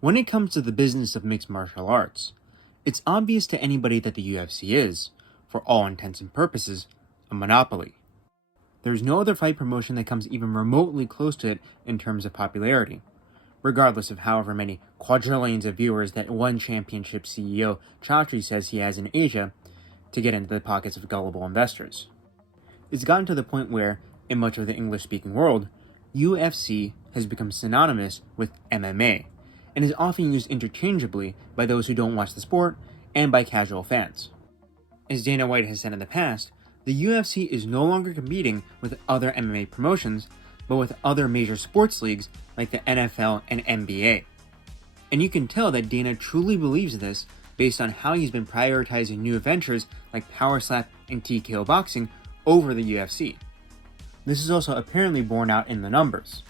When it comes to the business of mixed martial arts, it's obvious to anybody that the UFC is, for all intents and purposes, a monopoly. There's no other fight promotion that comes even remotely close to it in terms of popularity, regardless of however many quadrillions of viewers that one championship CEO Qatari says he has in Asia to get into the pockets of gullible investors. It's gotten to the point where, in much of the English-speaking world, UFC has become synonymous with MMA, and is often used interchangeably by those who don't watch the sport and by casual fans. As Dana White has said in the past, the UFC is no longer competing with other MMA promotions, but with other major sports leagues like the NFL and NBA. And you can tell that Dana truly believes this based on how he's been prioritizing new ventures like Power Slap and TKO boxing over the UFC. This is also apparently borne out in the numbers.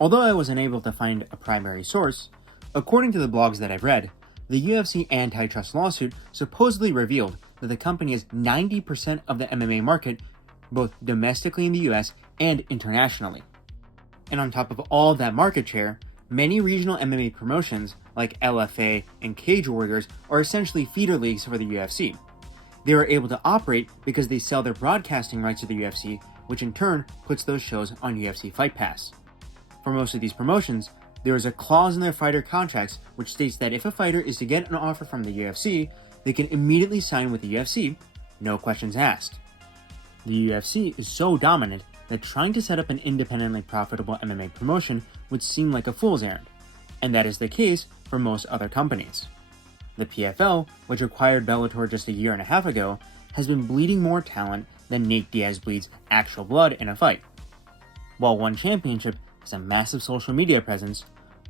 Although I was unable to find a primary source, according to the blogs that I've read, the UFC antitrust lawsuit supposedly revealed that the company has 90% of the MMA market, both domestically in the US and internationally. And on top of all of that market share, many regional MMA promotions like LFA and Cage Warriors are essentially feeder leagues for the UFC. They are able to operate because they sell their broadcasting rights to the UFC, which in turn puts those shows on UFC Fight Pass. For most of these promotions, there is a clause in their fighter contracts which states that if a fighter is to get an offer from the UFC, they can immediately sign with the UFC, no questions asked. The UFC is so dominant that trying to set up an independently profitable MMA promotion would seem like a fool's errand, and that is the case for most other companies. The PFL, which acquired Bellator just a year and a half ago, has been bleeding more talent than Nate Diaz bleeds actual blood in a fight. While ONE Championship has a massive social media presence,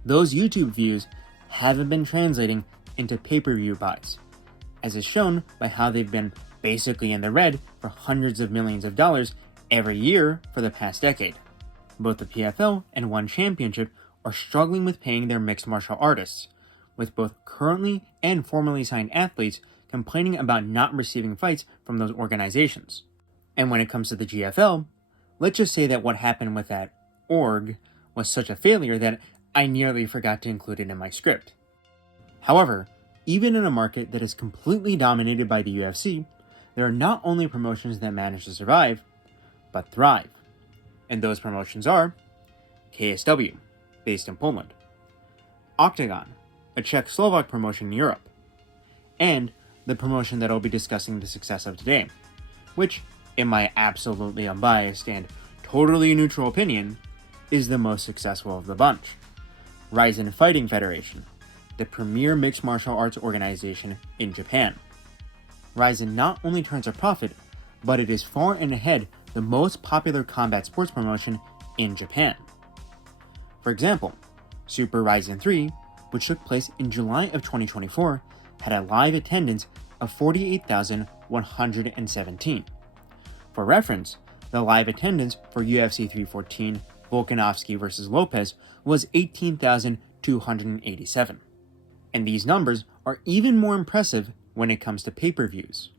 those YouTube views haven't been translating into pay-per-view buys, as is shown by how they've been basically in the red for hundreds of millions of dollars every year for the past decade. Both the PFL and ONE Championship are struggling with paying their mixed martial artists, with both currently and formerly signed athletes complaining about not receiving fights from those organizations. And when it comes to the GFL, let's just say that what happened with that org was such a failure that I nearly forgot to include it in my script. However, even in a market that is completely dominated by the UFC, there are not only promotions that manage to survive, but thrive. And those promotions are KSW, based in Poland, Octagon, a Czech-Slovak promotion in Europe, and the promotion that I'll be discussing the success of today, which, in my absolutely unbiased and totally neutral opinion, is the most successful of the bunch, RIZIN Fighting Federation, the premier mixed martial arts organization in Japan. RIZIN not only turns a profit, but it is far and ahead the most popular combat sports promotion in Japan. For example, Super RIZIN 3, which took place in July of 2024, had a live attendance of 48,117. For reference, the live attendance for UFC 314 Volkanovski vs. Lopez was 18,287. And these numbers are even more impressive when it comes to pay-per-views.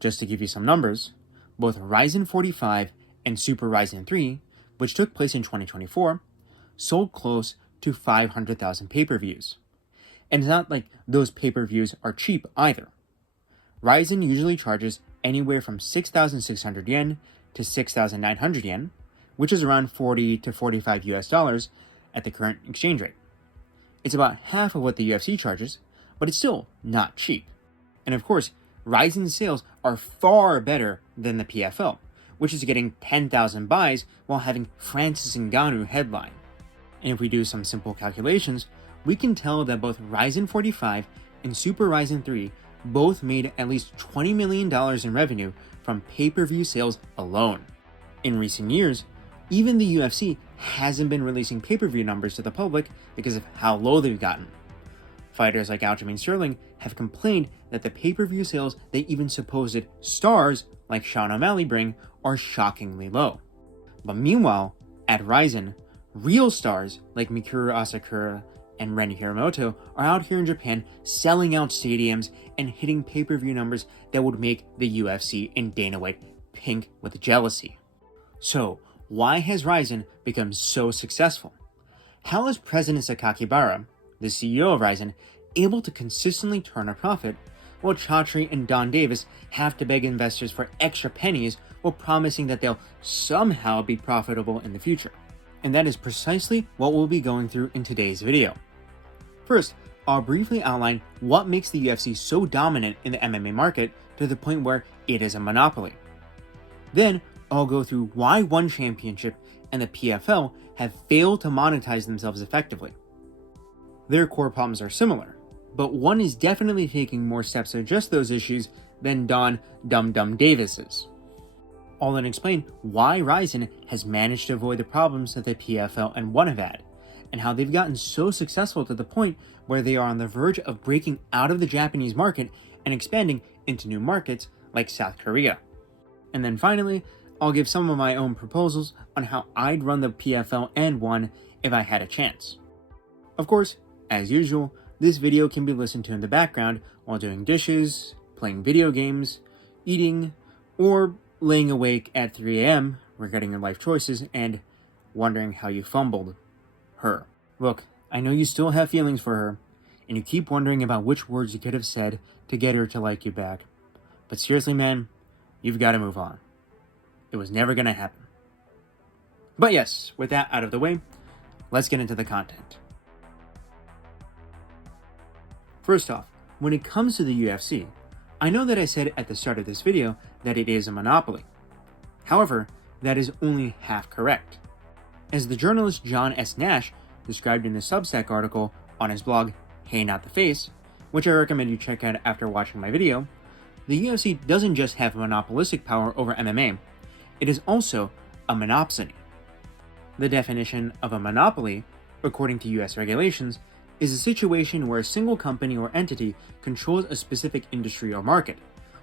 Just to give you some numbers, both RIZIN 45 and Super RIZIN 3, which took place in 2024, sold close to 500,000 pay-per-views. And it's not like those pay-per-views are cheap either. RIZIN usually charges anywhere from 6,600 yen to 6,900 yen, which is around 40 to 45 US dollars at the current exchange rate. It's about half of what the UFC charges, but it's still not cheap. And of course, RIZIN's sales are far better than the PFL, which is getting 10,000 buys while having Francis Ngannou headline. And if we do some simple calculations, we can tell that both RIZIN 45 and Super RIZIN 3 both made at least $20 million in revenue from pay-per-view sales alone. In recent years, even the UFC hasn't been releasing pay-per-view numbers to the public because of how low they've gotten. Fighters like Aljamain Sterling have complained that the pay-per-view sales that even supposed stars like Sean O'Malley bring are shockingly low. But meanwhile, at RIZIN, real stars like Mikuru Asakura and Ren Hiramoto are out here in Japan selling out stadiums and hitting pay-per-view numbers that would make the UFC and Dana White pink with jealousy. So, why has RIZIN become so successful? How has President Sakakibara, the CEO of RIZIN, able to consistently turn a profit, while Qatari and Don Davis have to beg investors for extra pennies while promising that they'll somehow be profitable in the future. And that is precisely what we'll be going through in today's video. First, I'll briefly outline what makes the UFC so dominant in the MMA market to the point where it is a monopoly. Then, I'll go through why ONE Championship and the PFL have failed to monetize themselves effectively. Their core problems are similar, but one is definitely taking more steps to address those issues than Don Dum Dum Davis is. I'll then explain why RIZIN has managed to avoid the problems that the PFL and ONE have had, and how they've gotten so successful to the point where they are on the verge of breaking out of the Japanese market and expanding into new markets like South Korea. And then finally, I'll give some of my own proposals on how I'd run the PFL and ONE if I had a chance. Of course, as usual, this video can be listened to in the background while doing dishes, playing video games, eating, or laying awake at 3 a.m. regretting your life choices and wondering how you fumbled her. Look, I know you still have feelings for her, and you keep wondering about which words you could have said to get her to like you back. But seriously, man, you've got to move on. It was never going to happen. But yes, with that out of the way, let's get into the content. First off, when it comes to the UFC, I know that I said at the start of this video that it is a monopoly. However, that is only half correct. As the journalist John S. Nash described in the Substack article on his blog, Hey Not the Face, which I recommend you check out after watching my video, the UFC doesn't just have monopolistic power over MMA, it is also a monopsony. The definition of a monopoly, according to US regulations, is a situation where a single company or entity controls a specific industry or market,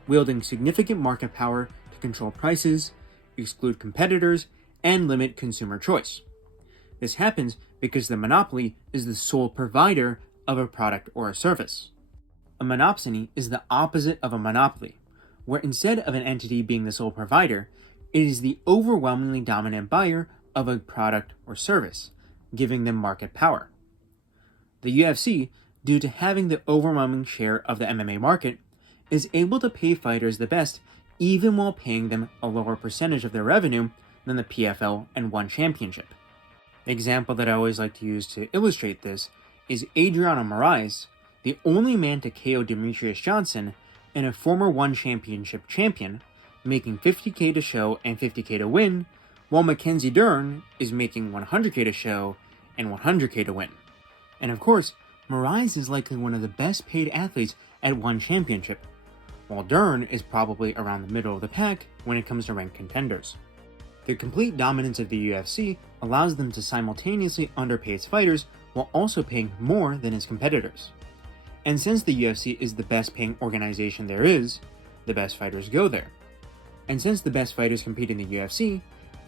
wielding significant market power to control prices, exclude competitors, and limit consumer choice. This happens because the monopoly is the sole provider of a product or a service. A monopsony is the opposite of a monopoly, where instead of an entity being the sole provider, it is the overwhelmingly dominant buyer of a product or service, giving them market power. The UFC, due to having the overwhelming share of the MMA market, is able to pay fighters the best even while paying them a lower percentage of their revenue than the PFL and ONE Championship. The example that I always like to use to illustrate this is Adriano Moraes, the only man to KO Demetrius Johnson and a former ONE Championship champion, making $50K to show and $50K to win, while Mackenzie Dern is making $100K to show and $100K to win. And of course, Moraes is likely one of the best paid athletes at ONE Championship, while Dern is probably around the middle of the pack when it comes to ranked contenders. The complete dominance of the UFC allows them to simultaneously underpay its fighters while also paying more than its competitors. And since the UFC is the best paying organization there is, the best fighters go there. And since the best fighters compete in the UFC,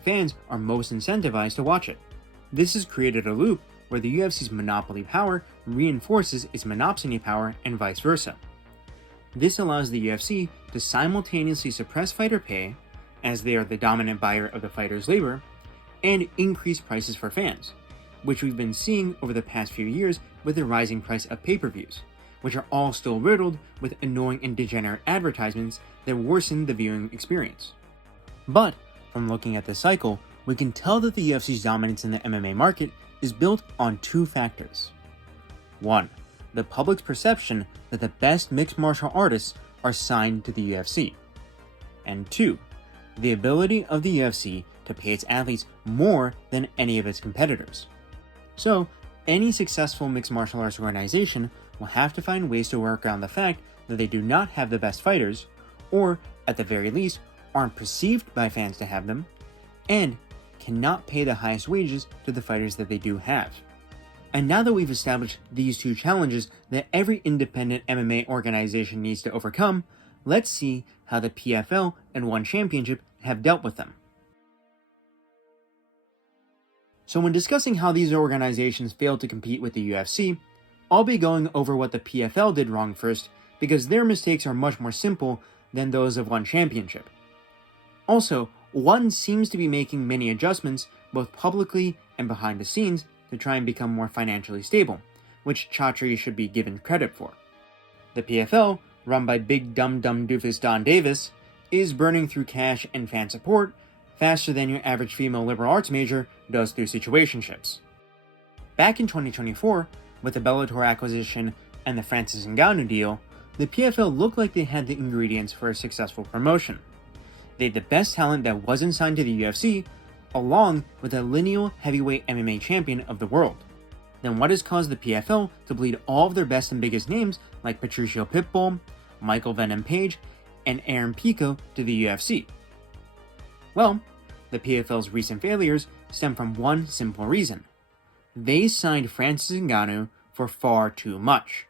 fans are most incentivized to watch it. This has created a loop where the UFC's monopoly power reinforces its monopsony power and vice versa. This allows the UFC to simultaneously suppress fighter pay, as they are the dominant buyer of the fighter's labor, and increase prices for fans, which we've been seeing over the past few years with the rising price of pay-per-views, which are all still riddled with annoying and degenerate advertisements that worsen the viewing experience. But, from looking at this cycle, we can tell that the UFC's dominance in the MMA market is built on two factors. 1. The public's perception that the best mixed martial artists are signed to the UFC. And 2. The ability of the UFC to pay its athletes more than any of its competitors. So, any successful mixed martial arts organization will have to find ways to work around the fact that they do not have the best fighters, or, at the very least, aren't perceived by fans to have them, and cannot pay the highest wages to the fighters that they do have. And now that we've established these two challenges that every independent MMA organization needs to overcome, let's see how the PFL and ONE Championship have dealt with them. So when discussing how these organizations failed to compete with the UFC, I'll be going over what the PFL did wrong first, because their mistakes are much more simple than those of ONE Championship. Also, ONE seems to be making many adjustments, both publicly and behind the scenes, to try and become more financially stable, which Qatari should be given credit for. The PFL, run by big dumb doofus Don Davis, is burning through cash and fan support faster than your average female liberal arts major does through situationships. Back in 2024, with the Bellator acquisition and the Francis Ngannou deal, the PFL looked like they had the ingredients for a successful promotion. They had the best talent that wasn't signed to the UFC, along with a lineal heavyweight MMA champion of the world. Then what has caused the PFL to bleed all of their best and biggest names like Patricio Pitbull, Michael Venom Page, and Aaron Pico to the UFC? Well, the PFL's recent failures stem from one simple reason. They signed Francis Ngannou for far too much.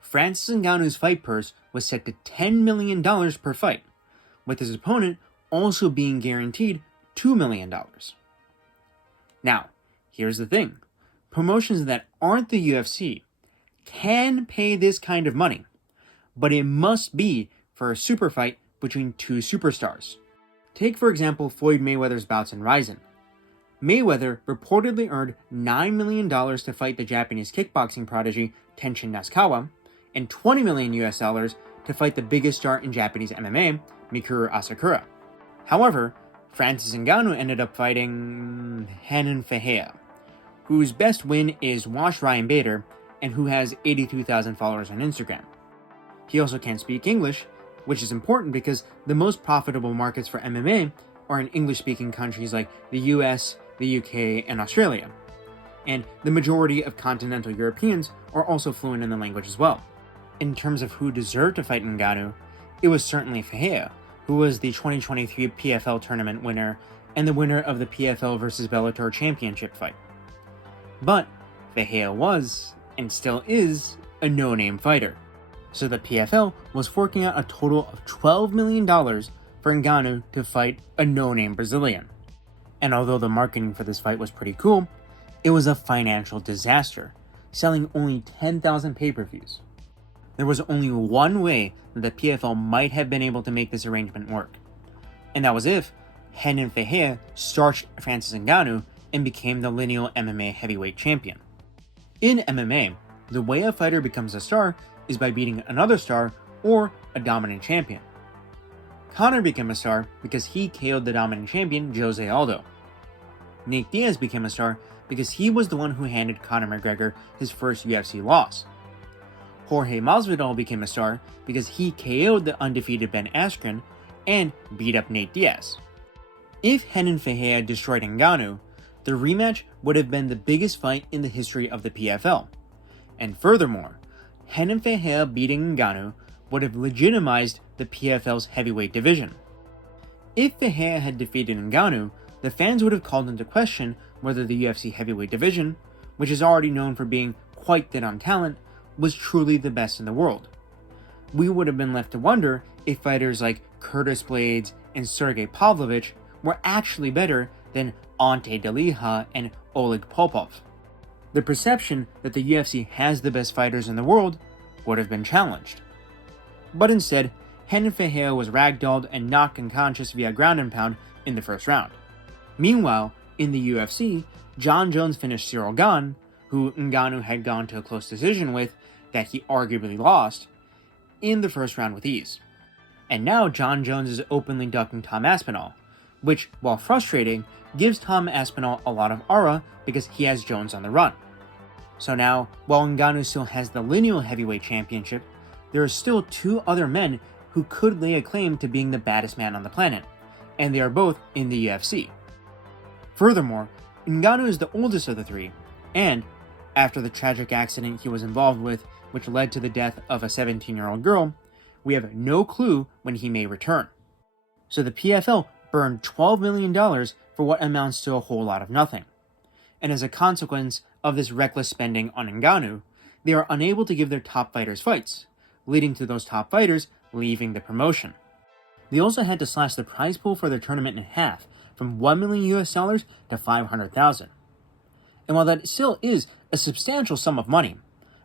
Francis Ngannou's fight purse was set to $10 million per fight, with his opponent also being guaranteed $2 million. Now, here's the thing. Promotions that aren't the UFC can pay this kind of money, but it must be for a super fight between two superstars. Take, for example, Floyd Mayweather's bouts in RIZIN. Mayweather reportedly earned $9 million to fight the Japanese kickboxing prodigy Tenshin and $20 million to fight the biggest star in Japanese MMA, Mikuru Asakura. However, Francis Ngannou ended up fighting Renan Ferreira, whose best win is Wash Ryan Bader and who has 82,000 followers on Instagram. He also can't speak English, which is important because the most profitable markets for MMA are in English-speaking countries like the US, the UK, and Australia. And the majority of continental Europeans are also fluent in the language as well. In terms of who deserved to fight Ngannou, it was certainly Ferreira, who was the 2023 PFL tournament winner and the winner of the PFL vs Bellator Championship fight. But Ferreira was, and still is, a no-name fighter. So the PFL was forking out a total of $12 million for Ngannou to fight a no-name Brazilian. And although the marketing for this fight was pretty cool, it was a financial disaster, selling only 10,000 pay-per-views. There was only one way that the PFL might have been able to make this arrangement work, and that was if Renan Ferreira starched Francis Ngannou and became the lineal MMA heavyweight champion. In MMA, the way a fighter becomes a star is by beating another star or a dominant champion. Conor became a star because he KO'd the dominant champion Jose Aldo. Nate Diaz became a star because he was the one who handed Conor McGregor his first UFC loss. Jorge Masvidal became a star because he KO'd the undefeated Ben Askren and beat up Nate Diaz. If Renan Ferreira destroyed Ngannou, the rematch would have been the biggest fight in the history of the PFL. And furthermore, Renan Ferreira beating Ngannou would have legitimized the PFL's heavyweight division. If Ferreira had defeated Ngannou, the fans would have called into question whether the UFC heavyweight division, which is already known for being quite thin on talent, was truly the best in the world. We would have been left to wonder if fighters like Curtis Blades and Sergey Pavlovich were actually better than Ante Delija and Oleg Popov. The perception that the UFC has the best fighters in the world would have been challenged. But instead, Renan Ferreira was ragdolled and knocked unconscious via ground and pound in the first round. Meanwhile, in the UFC, John Jones finished Cyril Gane, who Ngannou had gone to a close decision with that he arguably lost, in the first round with ease. And now John Jones is openly ducking Tom Aspinall, which, while frustrating, gives Tom Aspinall a lot of aura because he has Jones on the run. So now, while Ngannou still has the lineal heavyweight championship, there are still two other men who could lay a claim to being the baddest man on the planet, and they are both in the UFC. Furthermore, Ngannou is the oldest of the three, and, after the tragic accident he was involved with, which led to the death of a 17-year-old girl, we have no clue when he may return. So the PFL burned $12 million for what amounts to a whole lot of nothing. And as a consequence of this reckless spending on Ngannou, they are unable to give their top fighters fights, leading to those top fighters leaving the promotion. They also had to slash the prize pool for their tournament in half, from $1 million to $500,000. And while that still is a substantial sum of money,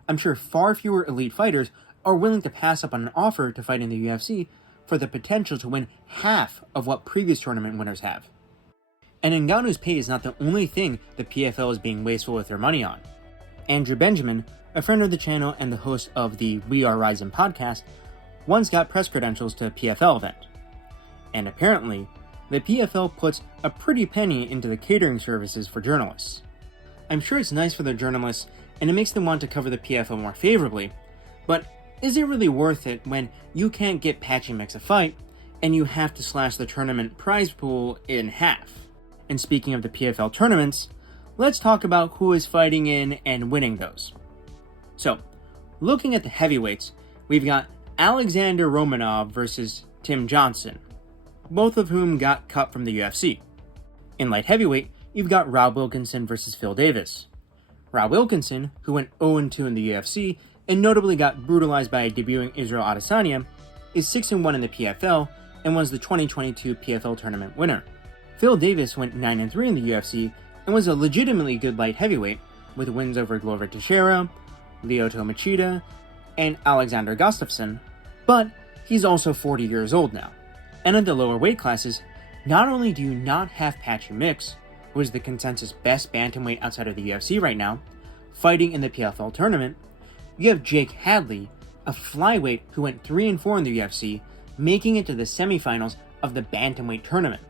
I'm sure far fewer elite fighters are willing to pass up on an offer to fight in the UFC for the potential to win half of what previous tournament winners have. And Ngannou's pay is not the only thing the PFL is being wasteful with their money on. Andrew Benjamin, a friend of the channel and the host of the We Are RIZIN podcast, once got press credentials to a PFL event. And apparently, the PFL puts a pretty penny into the catering services for journalists. I'm sure it's nice for the journalists and it makes them want to cover the PFL more favorably, but is it really worth it when you can't get Patchy Mix a fight and you have to slash the tournament prize pool in half? And speaking of the PFL tournaments, let's talk about who is fighting in and winning those. So, looking at the heavyweights, we've got Alexander Romanov versus Tim Johnson, both of whom got cut from the UFC. In light heavyweight, you've got Rob Wilkinson versus Phil Davis. Rob Wilkinson, who went 0-2 in the UFC and notably got brutalized by a debuting Israel Adesanya, is 6-1 in the PFL and was the 2022 PFL tournament winner. Phil Davis went 9-3 in the UFC and was a legitimately good light heavyweight, with wins over Glover Teixeira, Lyoto Machida, and Alexander Gustafsson, but he's also 40 years old now. And in the lower weight classes, not only do you not have Patchy Mix, who is the consensus best bantamweight outside of the UFC right now, fighting in the PFL tournament, you have Jake Hadley, a flyweight who went 3-4 in the UFC, making it to the semifinals of the bantamweight tournament.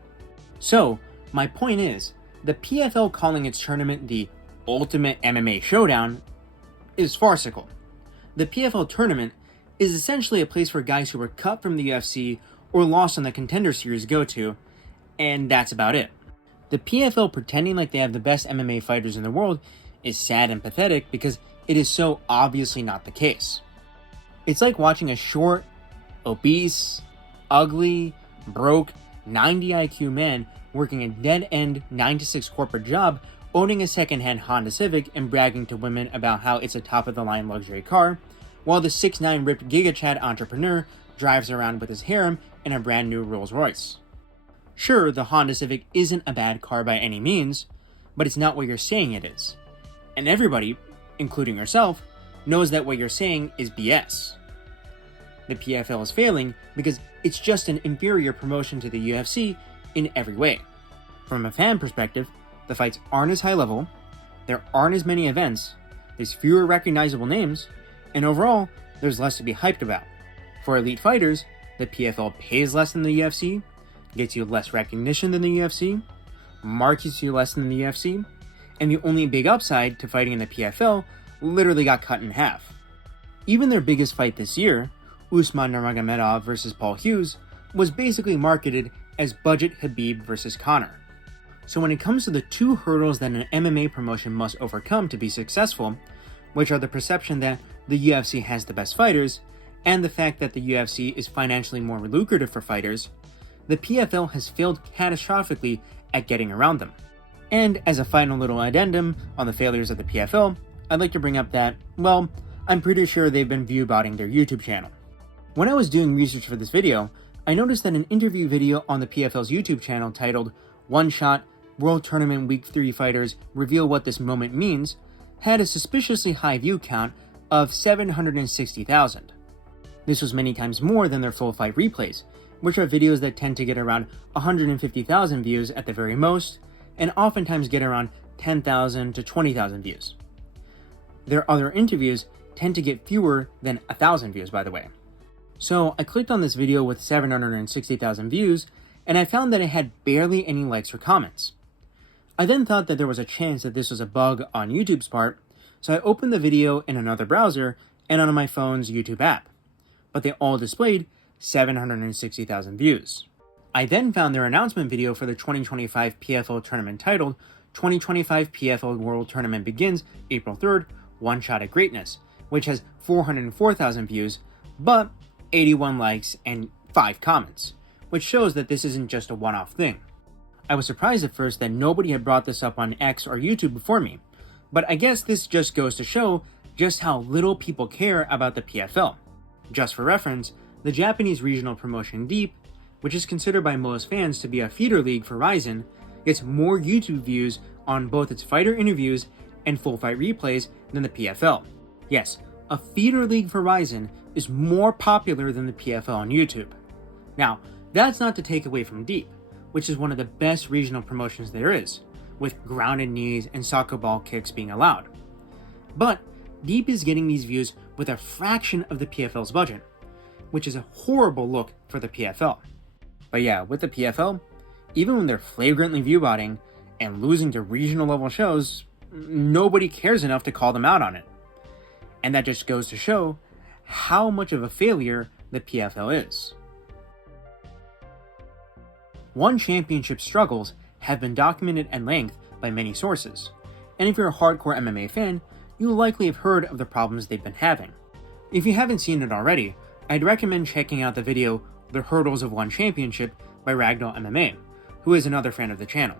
So, my point is, the PFL calling its tournament the Ultimate MMA Showdown is farcical. The PFL tournament is essentially a place where guys who were cut from the UFC or lost on the Contender Series go to, and that's about it. The PFL pretending like they have the best MMA fighters in the world is sad and pathetic because it is so obviously not the case. It's like watching a short, obese, ugly, broke, 90 IQ man working a dead-end 9-to-6 corporate job, owning a second-hand Honda Civic and bragging to women about how it's a top-of-the-line luxury car, while the 6'9" ripped Giga Chad entrepreneur drives around with his harem in a brand new Rolls Royce. Sure, the Honda Civic isn't a bad car by any means, but it's not what you're saying it is. And everybody, including yourself, knows that what you're saying is BS. The PFL is failing because it's just an inferior promotion to the UFC in every way. From a fan perspective, the fights aren't as high level, there aren't as many events, there's fewer recognizable names, and overall, there's less to be hyped about. For elite fighters, the PFL pays less than the UFC, gets you less recognition than the UFC, markets you less than the UFC, and the only big upside to fighting in the PFL literally got cut in half. Even their biggest fight this year, Usman Nurmagomedov versus Paul Hughes, was basically marketed as budget Khabib versus Conor. So when it comes to the two hurdles that an MMA promotion must overcome to be successful, which are the perception that the UFC has the best fighters, and the fact that the UFC is financially more lucrative for fighters, the PFL has failed catastrophically at getting around them. And as a final little addendum on the failures of the PFL, I'd like to bring up that, well, I'm pretty sure they've been view-botting their YouTube channel. When I was doing research for this video, I noticed that an interview video on the PFL's YouTube channel titled One Shot World Tournament Week 3 Fighters Reveal What This Moment Means had a suspiciously high view count of 760,000. This was many times more than their full fight replays, which are videos that tend to get around 150,000 views at the very most, and oftentimes get around 10,000 to 20,000 views. Their other interviews tend to get fewer than 1,000 views, by the way. So I clicked on this video with 760,000 views, and I found that it had barely any likes or comments. I then thought that there was a chance that this was a bug on YouTube's part, so I opened the video in another browser and on my phone's YouTube app, but they all displayed 760,000 views. I then found their announcement video for the 2025 PFL tournament titled 2025 PFL World Tournament Begins April 3rd, One Shot at Greatness, which has 404,000 views, but 81 likes and 5 comments, which shows that this isn't just a one-off thing. I was surprised at first that nobody had brought this up on X or YouTube before me, but I guess this just goes to show just how little people care about the PFL. Just for reference, the Japanese regional promotion DEEP, which is considered by most fans to be a feeder league for RIZIN, gets more YouTube views on both its fighter interviews and full fight replays than the PFL. Yes, a feeder league for RIZIN is more popular than the PFL on YouTube. Now, that's not to take away from DEEP, which is one of the best regional promotions there is, with grounded knees and soccer ball kicks being allowed. But Deep is getting these views with a fraction of the PFL's budget, which is a horrible look for the PFL. But yeah, with the PFL, even when they're flagrantly view-botting and losing to regional level shows, nobody cares enough to call them out on it. And that just goes to show how much of a failure the PFL is. ONE Championship struggles have been documented at length by many sources, and if you're a hardcore MMA fan, you'll likely have heard of the problems they've been having. If you haven't seen it already, I'd recommend checking out the video The Hurdles of ONE Championship by Ragdoll MMA, who is another fan of the channel.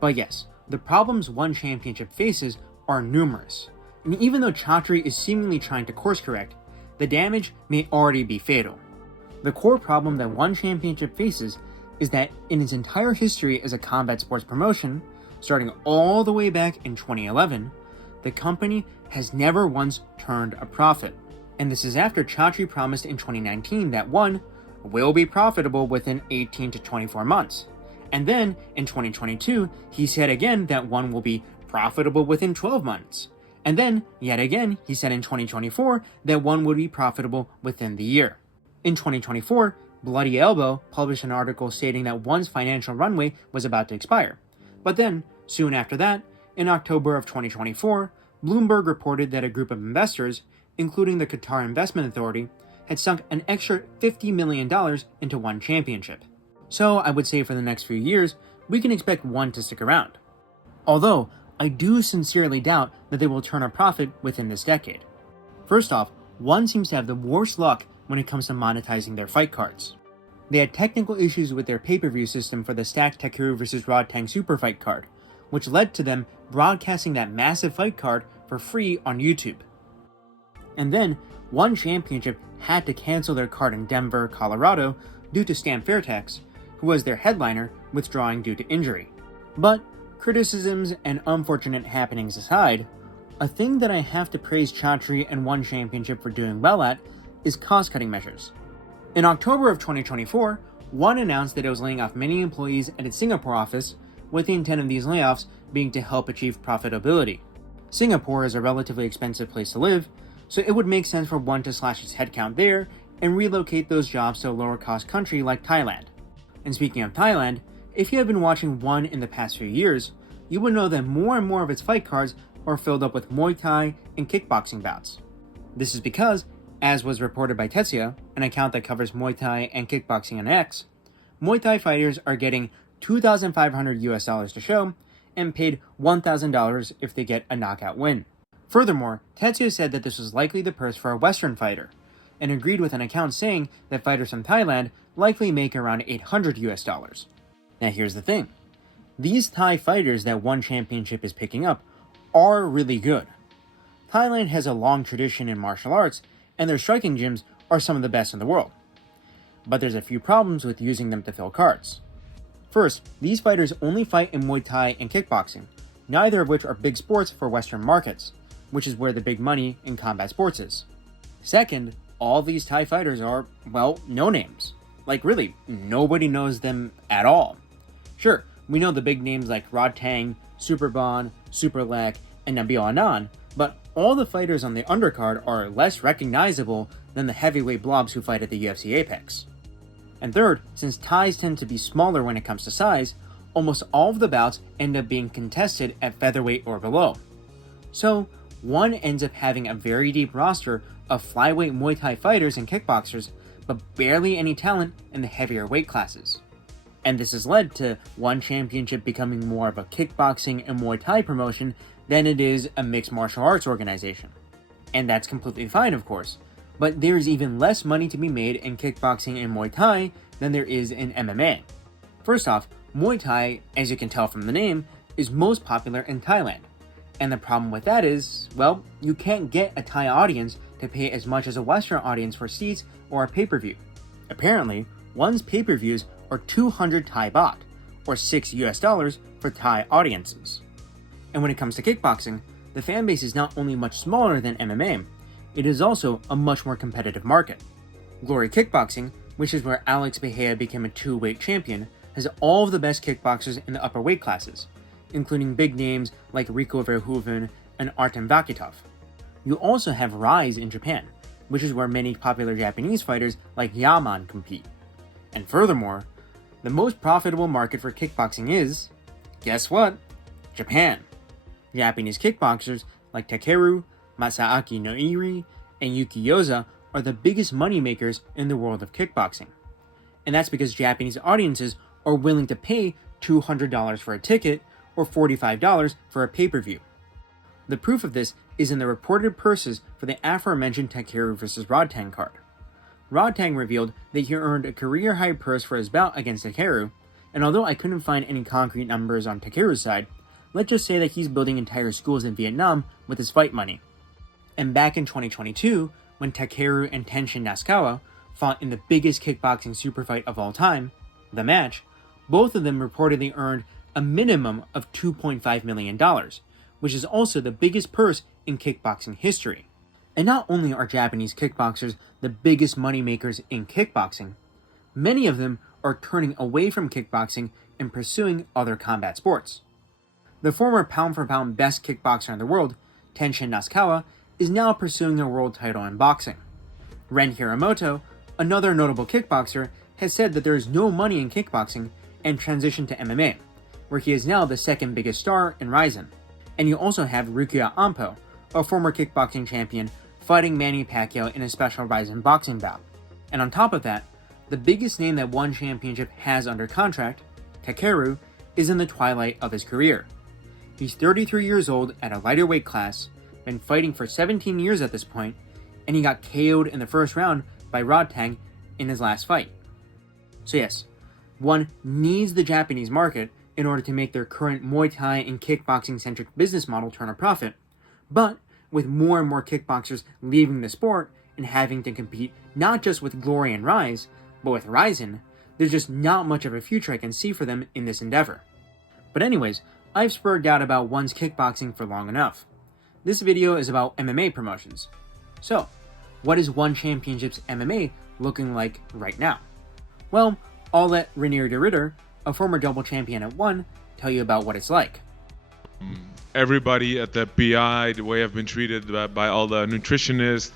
But yes, the problems ONE Championship faces are numerous, and even though Qatari is seemingly trying to course correct, the damage may already be fatal. The core problem that ONE Championship faces is that in its entire history as a combat sports promotion, starting all the way back in 2011, the company has never once turned a profit. And this is after Qatari promised in 2019 that ONE will be profitable within 18 to 24 months. And then in 2022, he said again that ONE will be profitable within 12 months. And then, yet again, he said in 2024 that ONE would be profitable within the year. In 2024, Bloody Elbow published an article stating that ONE's financial runway was about to expire. But then, soon after that, in October of 2024, Bloomberg reported that a group of investors, including the Qatar Investment Authority, had sunk an extra $50 million into ONE Championship. So I would say for the next few years, we can expect ONE to stick around. Although, I do sincerely doubt that they will turn a profit within this decade. First off, ONE seems to have the worst luck when it comes to monetizing their fight cards. They had technical issues with their pay-per-view system for the stacked Takeru vs Rodtang Super Fight card, which led to them broadcasting that massive fight card for free on YouTube. And then, ONE Championship had to cancel their card in Denver, Colorado due to Stan Fairtex, who was their headliner, withdrawing due to injury. But, criticisms and unfortunate happenings aside, a thing that I have to praise Qatari and ONE Championship for doing well at is cost-cutting measures. In October of 2024, ONE announced that it was laying off many employees at its Singapore office, with the intent of these layoffs being to help achieve profitability. Singapore is a relatively expensive place to live, so it would make sense for ONE to slash its headcount there and relocate those jobs to a lower-cost country like Thailand. And speaking of Thailand, if you have been watching ONE in the past few years, you would know that more and more of its fight cards are filled up with Muay Thai and kickboxing bouts. This is because, as was reported by Tetsuya, an account that covers Muay Thai and kickboxing on X, Muay Thai fighters are getting $2,500 to show and paid $1,000 if they get a knockout win. Furthermore, Tetsuya said that this was likely the purse for a Western fighter, and agreed with an account saying that fighters from Thailand likely make around $800. Now here's the thing. These Thai fighters that ONE Championship is picking up are really good. Thailand has a long tradition in martial arts, and their striking gyms are some of the best in the world. But there's a few problems with using them to fill cards. First, these fighters only fight in Muay Thai and kickboxing, neither of which are big sports for Western markets, which is where the big money in combat sports is. Second, all these Thai fighters are, well, no-names. Like really, nobody knows them at all. Sure, we know the big names like Rodtang, Superbon, Superlek, and Nabil Anand, but all the fighters on the undercard are less recognizable than the heavyweight blobs who fight at the UFC Apex. And third, since Thais tend to be smaller when it comes to size, almost all of the bouts end up being contested at featherweight or below. So, ONE ends up having a very deep roster of flyweight Muay Thai fighters and kickboxers, but barely any talent in the heavier weight classes. And this has led to ONE Championship becoming more of a kickboxing and Muay Thai promotion than it is a mixed martial arts organization. And that's completely fine, of course, but there's even less money to be made in kickboxing and Muay Thai than there is in MMA. First off, Muay Thai, as you can tell from the name, is most popular in Thailand. And the problem with that is, well, you can't get a Thai audience to pay as much as a Western audience for seats or a pay-per-view. Apparently, ONE's pay-per-views are 200 Thai baht, or $6 for Thai audiences. And when it comes to kickboxing, the fan base is not only much smaller than MMA, it is also a much more competitive market. Glory Kickboxing, which is where Alex Bahia became a two-weight champion, has all of the best kickboxers in the upper weight classes, including big names like Rico Verhoeven and Artem Vakitov. You also have RIZIN in Japan, which is where many popular Japanese fighters like Yaman compete. And furthermore, the most profitable market for kickboxing is, guess what? Japan. Japanese kickboxers like Takeru, Masaaki Noiri, and Yuki Yoza are the biggest moneymakers in the world of kickboxing. And that's because Japanese audiences are willing to pay $200 for a ticket or $45 for a pay-per-view. The proof of this is in the reported purses for the aforementioned Takeru vs. Rodtang card. Rodtang revealed that he earned a career-high purse for his bout against Takeru, and although I couldn't find any concrete numbers on Takeru's side, let's just say that he's building entire schools in Vietnam with his fight money. And back in 2022, when Takeru and Tenshin Nasukawa fought in the biggest kickboxing super fight of all time, the match, both of them reportedly earned a minimum of $2.5 million, which is also the biggest purse in kickboxing history. And not only are Japanese kickboxers the biggest moneymakers in kickboxing, many of them are turning away from kickboxing and pursuing other combat sports. The former pound-for-pound best kickboxer in the world, Tenshin Nasukawa, is now pursuing a world title in boxing. Ren Hiramoto, another notable kickboxer, has said that there is no money in kickboxing and transitioned to MMA, where he is now the second biggest star in RIZIN. And you also have Rukia Ampo, a former kickboxing champion, fighting Manny Pacquiao in a special RIZIN boxing bout. And on top of that, the biggest name that ONE Championship has under contract, Takeru, is in the twilight of his career. He's 33 years old at a lighter weight class, been fighting for 17 years at this point, and he got KO'd in the first round by Rodtang in his last fight. So yes, ONE needs the Japanese market in order to make their current Muay Thai and kickboxing-centric business model turn a profit, but with more and more kickboxers leaving the sport and having to compete not just with Glory and Rise, but with RIZIN, there's just not much of a future I can see for them in this endeavor. But anyways, I've spurred doubt about ONE's kickboxing for long enough. This video is about MMA promotions. So, what is ONE Championship's MMA looking like right now? Well, I'll let Reinier de Ridder, a former double champion at ONE, tell you about what it's like. Everybody at the PI, the way I've been treated by all the nutritionists,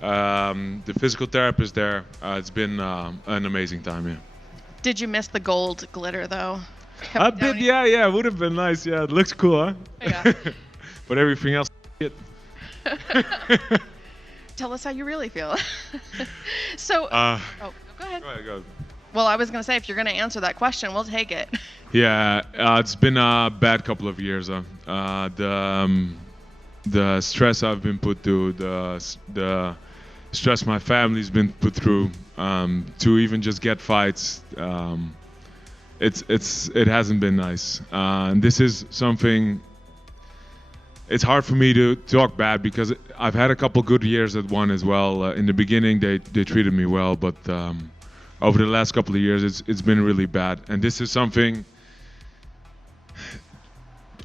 the physical therapist there, it's been an amazing time, yeah. Did you miss the gold glitter though? A bit, yeah, would have been nice, yeah. It looks cool, huh? Yeah. But everything else, shit. Tell us how you really feel. So, go ahead. Go. Well, I was going to say, if you're going to answer that question, we'll take it. Yeah, it's been a bad couple of years. The stress I've been put through, the stress my family's been put through, to even just get fights, it hasn't been nice. And this is something. It's hard for me to talk bad because I've had a couple good years at ONE as well. In the beginning, they treated me well, but over the last couple of years, it's been really bad. And this is something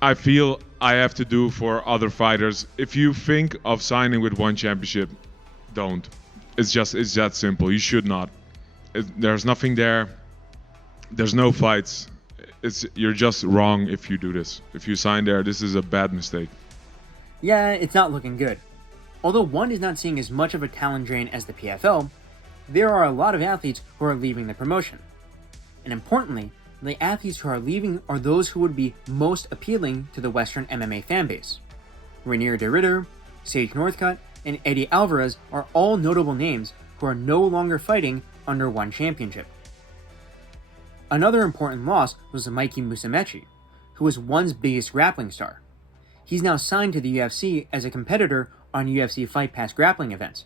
I feel I have to do for other fighters. If you think of signing with ONE Championship, don't. It's that simple. You should not. There's nothing there. There's no fights. You're just wrong if you do this. If you sign there, this is a bad mistake. Yeah, it's not looking good. Although ONE is not seeing as much of a talent drain as the PFL, there are a lot of athletes who are leaving the promotion. And importantly, the athletes who are leaving are those who would be most appealing to the Western MMA fanbase. Reinier de Ridder, Sage Northcutt, and Eddie Alvarez are all notable names who are no longer fighting under ONE Championship. Another important loss was Mikey Musumeci, who was ONE's biggest grappling star. He's now signed to the UFC as a competitor on UFC Fight Pass grappling events.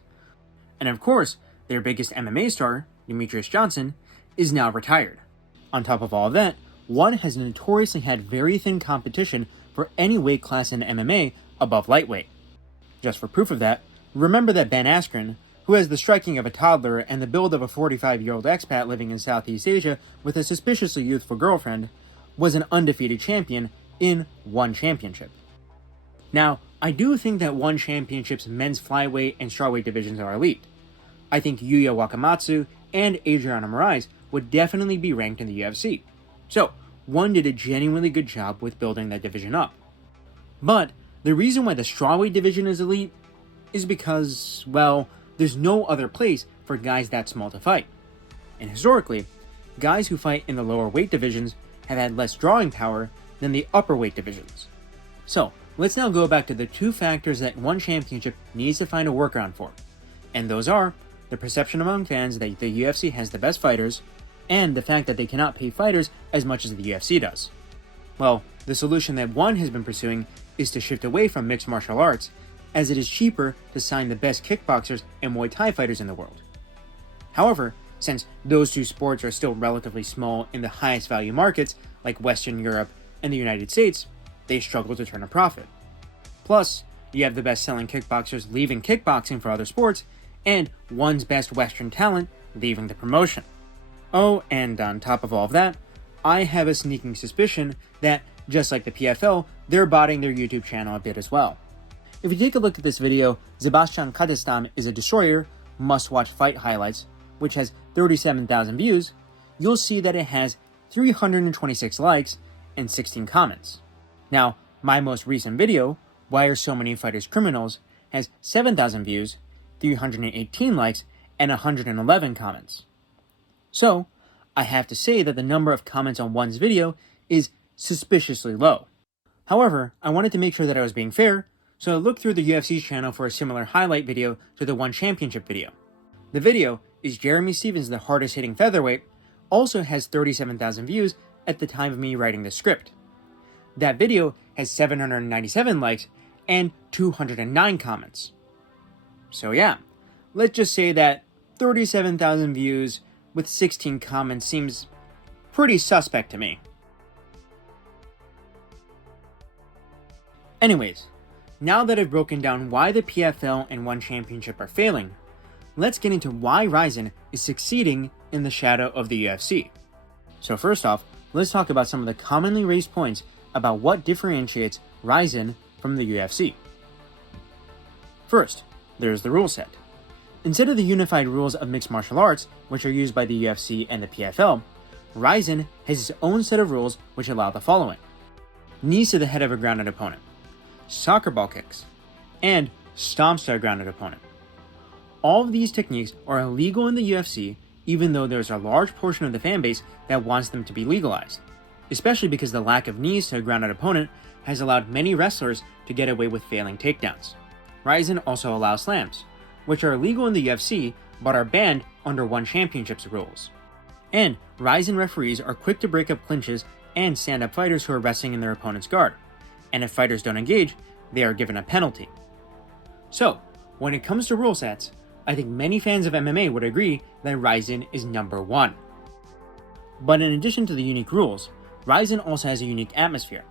And of course, their biggest MMA star, Demetrius Johnson, is now retired. On top of all of that, ONE has notoriously had very thin competition for any weight class in MMA above lightweight. Just for proof of that, remember that Ben Askren, who has the striking of a toddler and the build of a 45-year-old expat living in Southeast Asia with a suspiciously youthful girlfriend, was an undefeated champion in ONE Championship. Now, I do think that ONE Championship's men's flyweight and strawweight divisions are elite. I think Yuya Wakamatsu and Adriano Moraes would definitely be ranked in the UFC. So, ONE did a genuinely good job with building that division up. But the reason why the strawweight division is elite is because, well, there's no other place for guys that small to fight. And historically, guys who fight in the lower weight divisions have had less drawing power than the upper weight divisions. So, let's now go back to the two factors that one championship needs to find a workaround for. And those are the perception among fans that the UFC has the best fighters, and the fact that they cannot pay fighters as much as the UFC does. Well, the solution that ONE has been pursuing is to shift away from mixed martial arts, as it is cheaper to sign the best kickboxers and Muay Thai fighters in the world. However, since those two sports are still relatively small in the highest value markets like Western Europe and the United States, they struggle to turn a profit. Plus, you have the best selling kickboxers leaving kickboxing for other sports, and ONE's best Western talent leaving the promotion. Oh, and on top of all of that, I have a sneaking suspicion that, just like the PFL, they're botting their YouTube channel a bit as well. If you take a look at this video, Sebastian Kadestam is a Destroyer, must-watch fight highlights, which has 37,000 views, you'll see that it has 326 likes and 16 comments. Now, my most recent video, Why Are So Many Fighters Criminals, has 7,000 views, 318 likes, and 111 comments. So, I have to say that the number of comments on ONE's video is suspiciously low. However, I wanted to make sure that I was being fair, so I looked through the UFC's channel for a similar highlight video to the ONE Championship video. The video is Jeremy Stephens, the hardest hitting featherweight, also has 37,000 views at the time of me writing the script. That video has 797 likes and 209 comments. So yeah, let's just say that 37,000 views with 16 comments seems pretty suspect to me. Anyways, now that I've broken down why the PFL and ONE Championship are failing, let's get into why RIZIN is succeeding in the shadow of the UFC. So first off, let's talk about some of the commonly raised points about what differentiates RIZIN from the UFC. First, there's the rule set. Instead of the unified rules of mixed martial arts, which are used by the UFC and the PFL, RIZIN has its own set of rules which allow the following: knees to the head of a grounded opponent, soccer ball kicks, and stomps to a grounded opponent. All of these techniques are illegal in the UFC, even though there's a large portion of the fanbase that wants them to be legalized, especially because the lack of knees to a grounded opponent has allowed many wrestlers to get away with failing takedowns. RIZIN also allows slams, which are illegal in the UFC but are banned under ONE Championship's rules. And RIZIN referees are quick to break up clinches and stand up fighters who are resting in their opponent's guard, and if fighters don't engage, they are given a penalty. So, when it comes to rule sets, I think many fans of MMA would agree that RIZIN is number one. But in addition to the unique rules, RIZIN also has a unique atmosphere.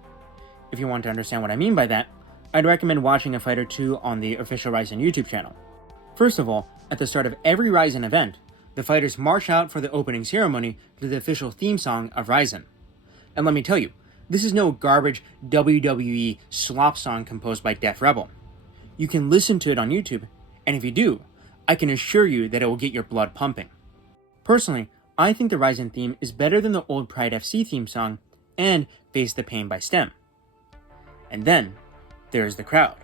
If you want to understand what I mean by that, I'd recommend watching a fight or two on the official RIZIN YouTube channel. First of all, at the start of every RIZIN event, the fighters march out for the opening ceremony to the official theme song of RIZIN. And let me tell you, this is no garbage WWE slop song composed by Def Rebel. You can listen to it on YouTube, and if you do, I can assure you that it will get your blood pumping. Personally, I think the RIZIN theme is better than the old Pride FC theme song and Face the Pain by Stem. And then, there's the crowd.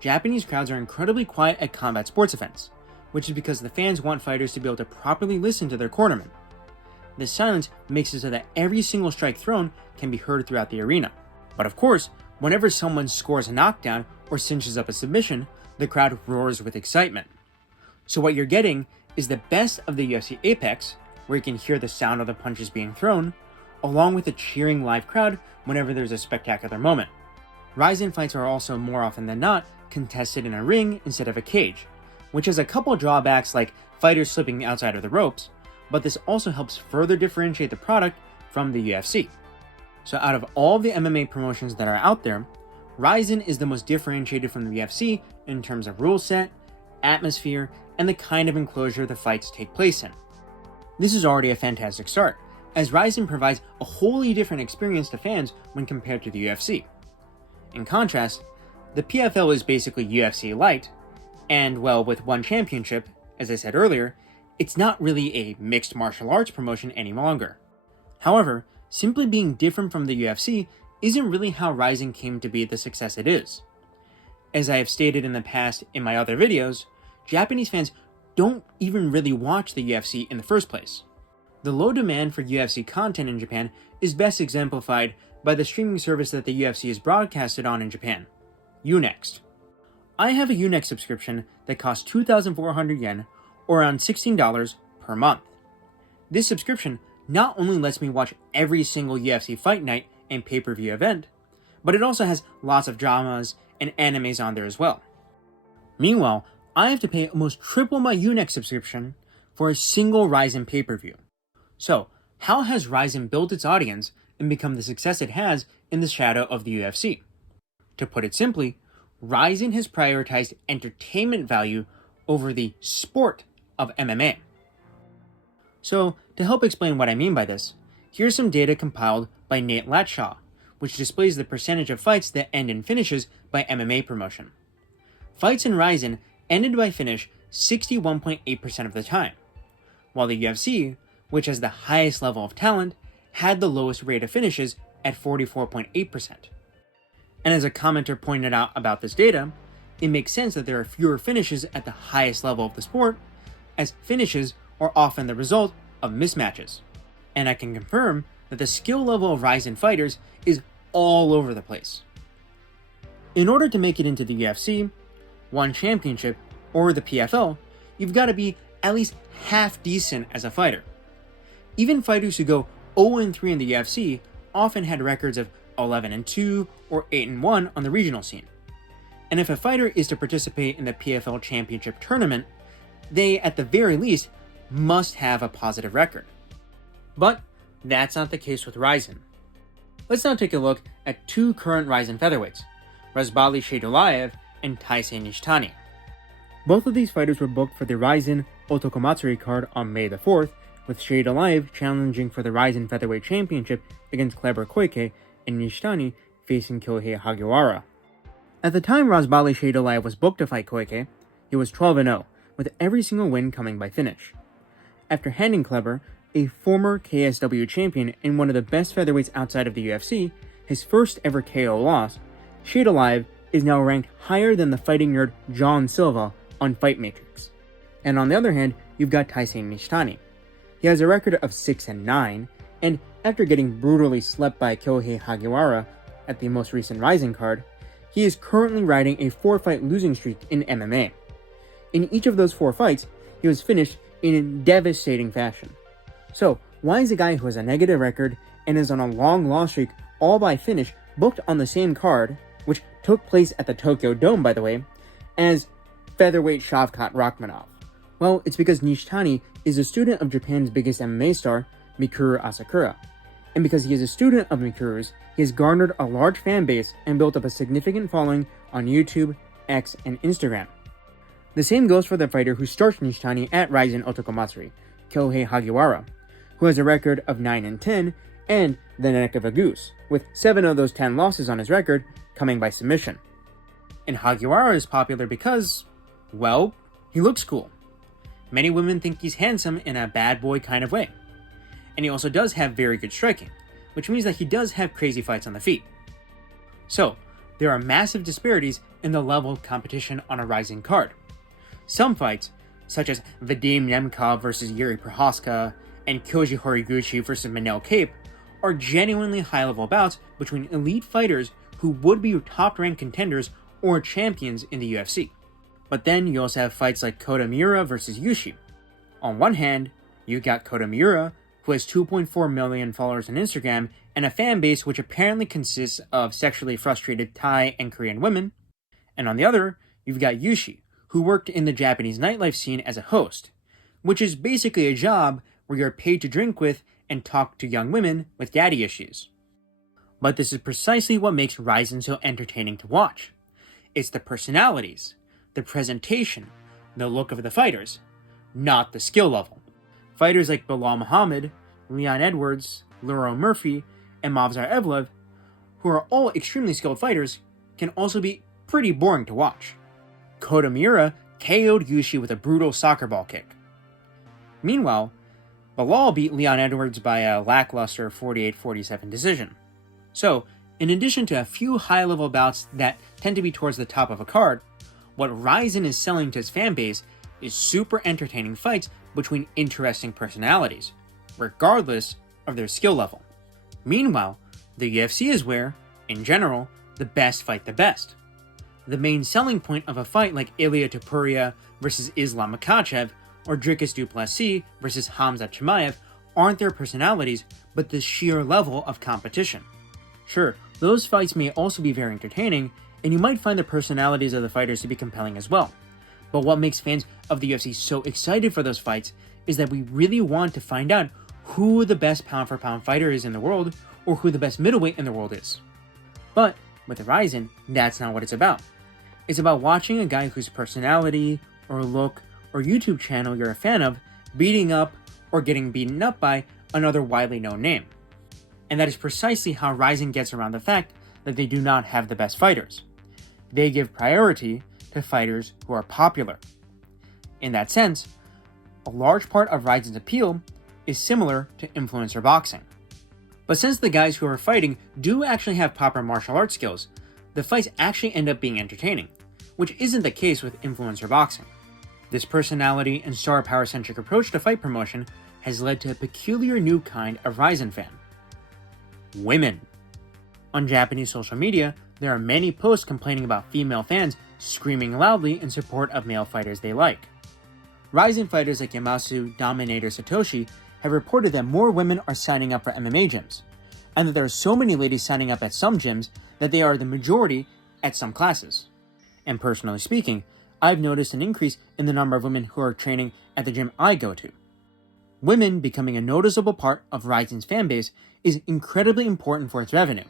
Japanese crowds are incredibly quiet at combat sports events, which is because the fans want fighters to be able to properly listen to their cornermen. This silence makes it so that every single strike thrown can be heard throughout the arena. But of course, whenever someone scores a knockdown or cinches up a submission, the crowd roars with excitement. So what you're getting is the best of the UFC Apex, where you can hear the sound of the punches being thrown, along with a cheering live crowd whenever there's a spectacular moment. RIZIN fights are also more often than not contested in a ring instead of a cage, which has a couple drawbacks like fighters slipping outside of the ropes, but this also helps further differentiate the product from the UFC. So out of all the MMA promotions that are out there, RIZIN is the most differentiated from the UFC in terms of rule set, atmosphere, and the kind of enclosure the fights take place in. This is already a fantastic start, as RIZIN provides a wholly different experience to fans when compared to the UFC. In contrast, the PFL is basically UFC light, and well, with ONE Championship, as I said earlier, it's not really a mixed martial arts promotion any longer. However, simply being different from the UFC isn't really how RIZIN came to be the success it is. As I have stated in the past in my other videos, Japanese fans don't even really watch the UFC in the first place. The low demand for UFC content in Japan is best exemplified by the streaming service that the UFC is broadcasted on in Japan, Unext. I have a Unext subscription that costs 2,400 yen, or around $16 per month. This subscription not only lets me watch every single UFC fight night and pay-per-view event, but it also has lots of dramas and animes on there as well. Meanwhile, I have to pay almost triple my Unext subscription for a single RIZIN pay-per-view. So, how has RIZIN built its audience and become the success it has in the shadow of the UFC? To put it simply, RIZIN has prioritized entertainment value over the sport of MMA. So, to help explain what I mean by this, here's some data compiled by Nate Latshaw, which displays the percentage of fights that end in finishes by MMA promotion. Fights in RIZIN ended by finish 61.8% of the time, while the UFC, which has the highest level of talent, had the lowest rate of finishes at 44.8%. And as a commenter pointed out about this data, it makes sense that there are fewer finishes at the highest level of the sport, as finishes are often the result of mismatches. And I can confirm that the skill level of RIZIN fighters is all over the place. In order to make it into the UFC, ONE Championship, or the PFL, you've got to be at least half decent as a fighter. Even fighters who go 0-3 in the UFC often had records of 11-2 or 8-1 on the regional scene. And if a fighter is to participate in the PFL Championship tournament, they, at the very least, must have a positive record. But that's not the case with RIZIN. Let's now take a look at two current RIZIN featherweights, Razbali Shaydulaev and Taisei Nishitani. Both of these fighters were booked for the RIZIN Otokomatsuri card on May the 4th, with Shaydulaev challenging for the RIZIN Featherweight Championship against Kleber Koike and Nishitani facing Kyohei Hagiwara. At the time Razbali Shaydulaev was booked to fight Koike, he was 12-0, with every single win coming by finish. After handing Kleber, a former KSW champion and one of the best featherweights outside of the UFC, his first ever KO loss, Shaydulaev is now ranked higher than the fighting nerd John Silva on Fight Matrix. And on the other hand, you've got Taisei Nishitani. He has a record of 6-9, and after getting brutally slept by Kyohei Hagiwara at the most recent RIZIN card, he is currently riding a 4-fight losing streak in MMA. In each of those 4 fights, he was finished in devastating fashion. So, why is a guy who has a negative record and is on a long loss streak all by finish booked on the same card, which took place at the Tokyo Dome by the way, as featherweight Shavkat Rakhmonov? Well, it's because Nishitani is a student of Japan's biggest MMA star, Mikuru Asakura. And because he is a student of Mikuru's, he has garnered a large fan base and built up a significant following on YouTube, X, and Instagram. The same goes for the fighter who starts Nishitani at RIZIN Otokomatsuri, Kyohei Hagiwara, who has a record of 9-10 and the neck of a goose, with 7 of those 10 losses on his record coming by submission. And Hagiwara is popular because, well, he looks cool. Many women think he's handsome in a bad boy kind of way. And he also does have very good striking, which means that he does have crazy fights on the feet. So, there are massive disparities in the level of competition on a RIZIN card. Some fights, such as Vadim Nemkov vs Yuri Prohaska and Kyoji Horiguchi vs Manel Kape, are genuinely high-level bouts between elite fighters who would be top-ranked contenders or champions in the UFC. But then you also have fights like Kota Miura vs Yushi. On one hand, you got Kota Miura, who has 2.4 million followers on Instagram and a fan base which apparently consists of sexually frustrated Thai and Korean women. And on the other, you've got Yushi, who worked in the Japanese nightlife scene as a host, which is basically a job where you're paid to drink with and talk to young women with daddy issues. But this is precisely what makes RIZIN so entertaining to watch. It's the personalities, the presentation, the look of the fighters, not the skill level. Fighters like Bilal Muhammad, Leon Edwards, Luro Murphy, and Movsar Evlev, who are all extremely skilled fighters, can also be pretty boring to watch. Kota Miura KO'd Yushi with a brutal soccer ball kick. Meanwhile, Bilal beat Leon Edwards by a lackluster 48-47 decision. So, In addition to a few high-level bouts that tend to be towards the top of a card, what RIZIN is selling to its fanbase is super entertaining fights between interesting personalities, regardless of their skill level. Meanwhile, the UFC is where, in general, the best fight the best. The main selling point of a fight like Ilia Topuria versus Islam Makhachev or Dricus du Plessis versus Hamza Chimaev aren't their personalities, but the sheer level of competition. Sure, those fights may also be very entertaining, and you might find the personalities of the fighters to be compelling as well. But what makes fans of the UFC so excited for those fights is that we really want to find out who the best pound-for-pound fighter is in the world, or who the best middleweight in the world is. But with RIZIN, that's not what it's about. It's about watching a guy whose personality, or look, or YouTube channel you're a fan of beating up or getting beaten up by another widely known name. And that is precisely how RIZIN gets around the fact that they do not have the best fighters. They give priority to fighters who are popular. In that sense, a large part of RIZIN's appeal is similar to influencer boxing. But since the guys who are fighting do actually have proper martial arts skills, the fights actually end up being entertaining, which isn't the case with influencer boxing. This personality and star power-centric approach to fight promotion has led to a peculiar new kind of RIZIN fan. Women. On Japanese social media, there are many posts complaining about female fans screaming loudly in support of male fighters they like. RIZIN fighters like Yamasu Dominator Satoshi have reported that more women are signing up for MMA gyms, and that there are so many ladies signing up at some gyms that they are the majority at some classes. And personally speaking, I've noticed an increase in the number of women who are training at the gym I go to. Women becoming a noticeable part of RIZIN's fanbase is incredibly important for its revenue.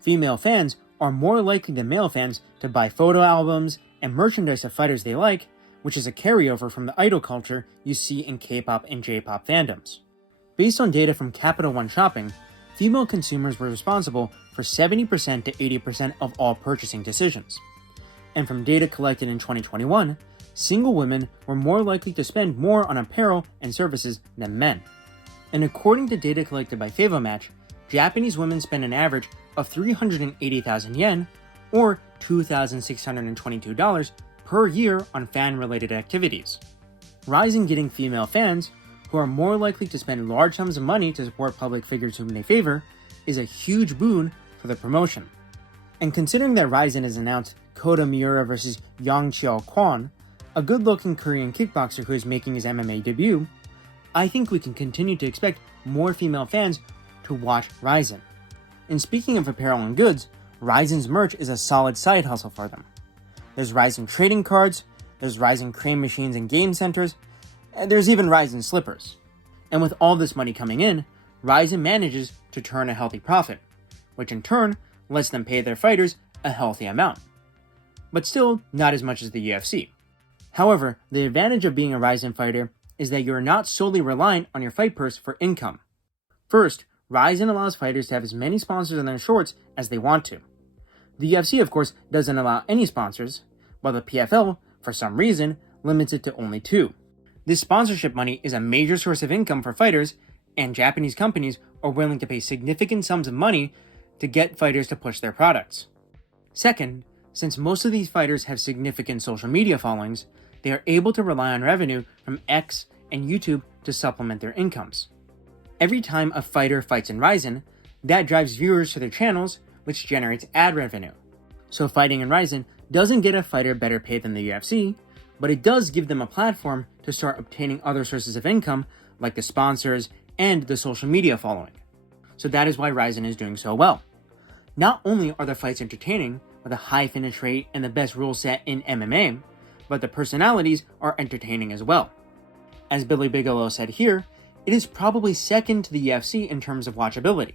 Female fans are more likely than male fans to buy photo albums and merchandise of fighters they like, which is a carryover from the idol culture you see in K-pop and J-pop fandoms. Based on data from Capital One Shopping, female consumers were responsible for 70% to 80% of all purchasing decisions. And from data collected in 2021, single women were more likely to spend more on apparel and services than men. And according to data collected by FavoMatch, Japanese women spend an average of 380,000 yen, or $2,622 per year on fan-related activities. RIZIN getting female fans, who are more likely to spend large sums of money to support public figures whom they favor, is a huge boon for the promotion. And considering that RIZIN has announced Kota Miura vs. Yang Xiao Kwan, a good-looking Korean kickboxer who is making his MMA debut, I think we can continue to expect more female fans to watch RIZIN. And speaking of apparel and goods, RIZIN's merch is a solid side hustle for them. There's RIZIN trading cards, there's RIZIN crane machines and game centers, and there's even RIZIN slippers. And with all this money coming in, RIZIN manages to turn a healthy profit, which in turn lets them pay their fighters a healthy amount. But still, not as much as the UFC. However, the advantage of being a RIZIN fighter is that you're not solely reliant on your fight purse for income. First, RIZIN allows fighters to have as many sponsors on their shorts as they want to. The UFC, of course, doesn't allow any sponsors, while the PFL, for some reason, limits it to only 2. This sponsorship money is a major source of income for fighters, and Japanese companies are willing to pay significant sums of money to get fighters to push their products. Second, since most of these fighters have significant social media followings, they are able to rely on revenue from X and YouTube to supplement their incomes. Every time a fighter fights in RIZIN, that drives viewers to their channels, which generates ad revenue. So fighting in RIZIN doesn't get a fighter better paid than the UFC, but it does give them a platform to start obtaining other sources of income, like the sponsors and the social media following. So that is why RIZIN is doing so well. Not only are the fights entertaining, with a high finish rate and the best rule set in MMA, but the personalities are entertaining as well. As Billy Bigelow said here, it is probably second to the UFC in terms of watchability,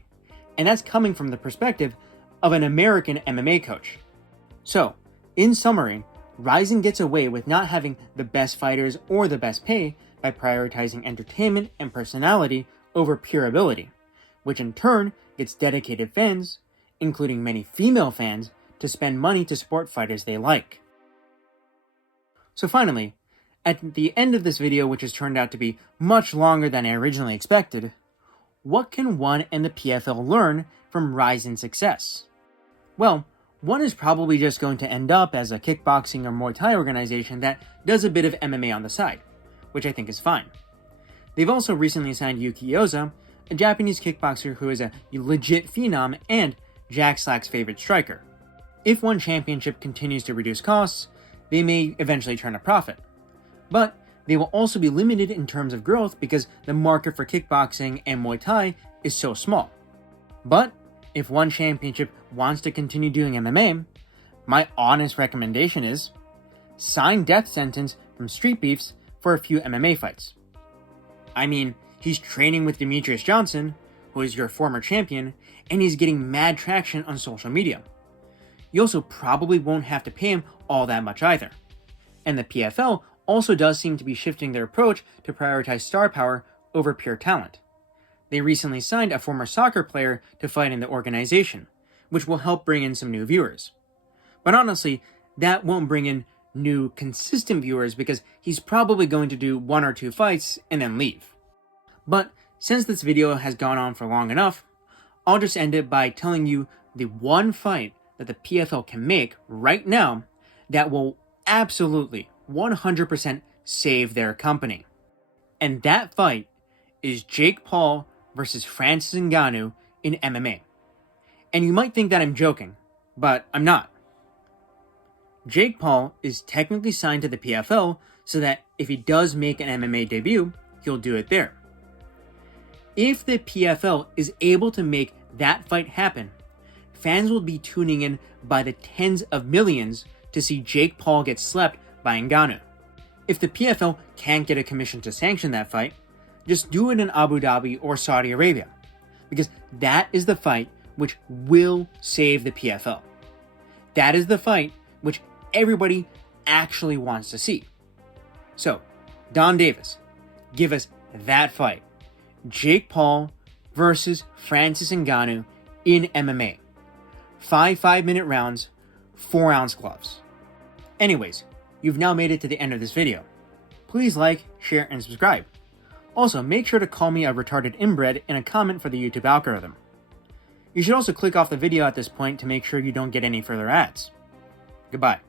and that's coming from the perspective of an American MMA coach. So, in summary, RIZIN gets away with not having the best fighters or the best pay by prioritizing entertainment and personality over pure ability, which in turn gets dedicated fans, including many female fans, to spend money to support fighters they like. So finally, at the end of this video, which has turned out to be much longer than I originally expected, what can ONE and the PFL learn from RIZIN's success? Well, one is probably just going to end up as a kickboxing or Muay Thai organization that does a bit of MMA on the side, which I think is fine. They've also recently signed Yuki Oza, a Japanese kickboxer who is a legit phenom and Jack Slack's favorite striker. If ONE Championship continues to reduce costs, they may eventually turn a profit. But they will also be limited in terms of growth because the market for kickboxing and Muay Thai is so small. But if ONE Championship wants to continue doing MMA, my honest recommendation is sign death sentence from Street Beefs for a few MMA fights. I mean, he's training with Demetrius Johnson, who is your former champion, and he's getting mad traction on social media. You also probably won't have to pay him all that much either. And the PFL also does seem to be shifting their approach to prioritize star power over pure talent. They recently signed a former soccer player to fight in the organization, which will help bring in some new viewers. But honestly, that won't bring in new consistent viewers because he's probably going to do 1 or 2 fights and then leave. But since this video has gone on for long enough, I'll just end it by telling you the one fight that the PFL can make right now that will absolutely 100% save their company. And that fight is Jake Paul versus Francis Ngannou in MMA. And you might think that I'm joking, but I'm not. Jake Paul is technically signed to the PFL so that if he does make an MMA debut, he'll do it there. If the PFL is able to make that fight happen, fans will be tuning in by the tens of millions to see Jake Paul get slept by Ngannou. If the PFL can't get a commission to sanction that fight, just do it in Abu Dhabi or Saudi Arabia, because that is the fight which will save the PFL. That is the fight which everybody actually wants to see. So, Don Davis, give us that fight. Jake Paul versus Francis Ngannou in MMA. 5 5-minute rounds, 4-ounce gloves. Anyways, you've now made it to the end of this video. Please like, share, and subscribe. Also, make sure to call me a retarded inbred in a comment for the YouTube algorithm. You should also click off the video at this point to make sure you don't get any further ads. Goodbye.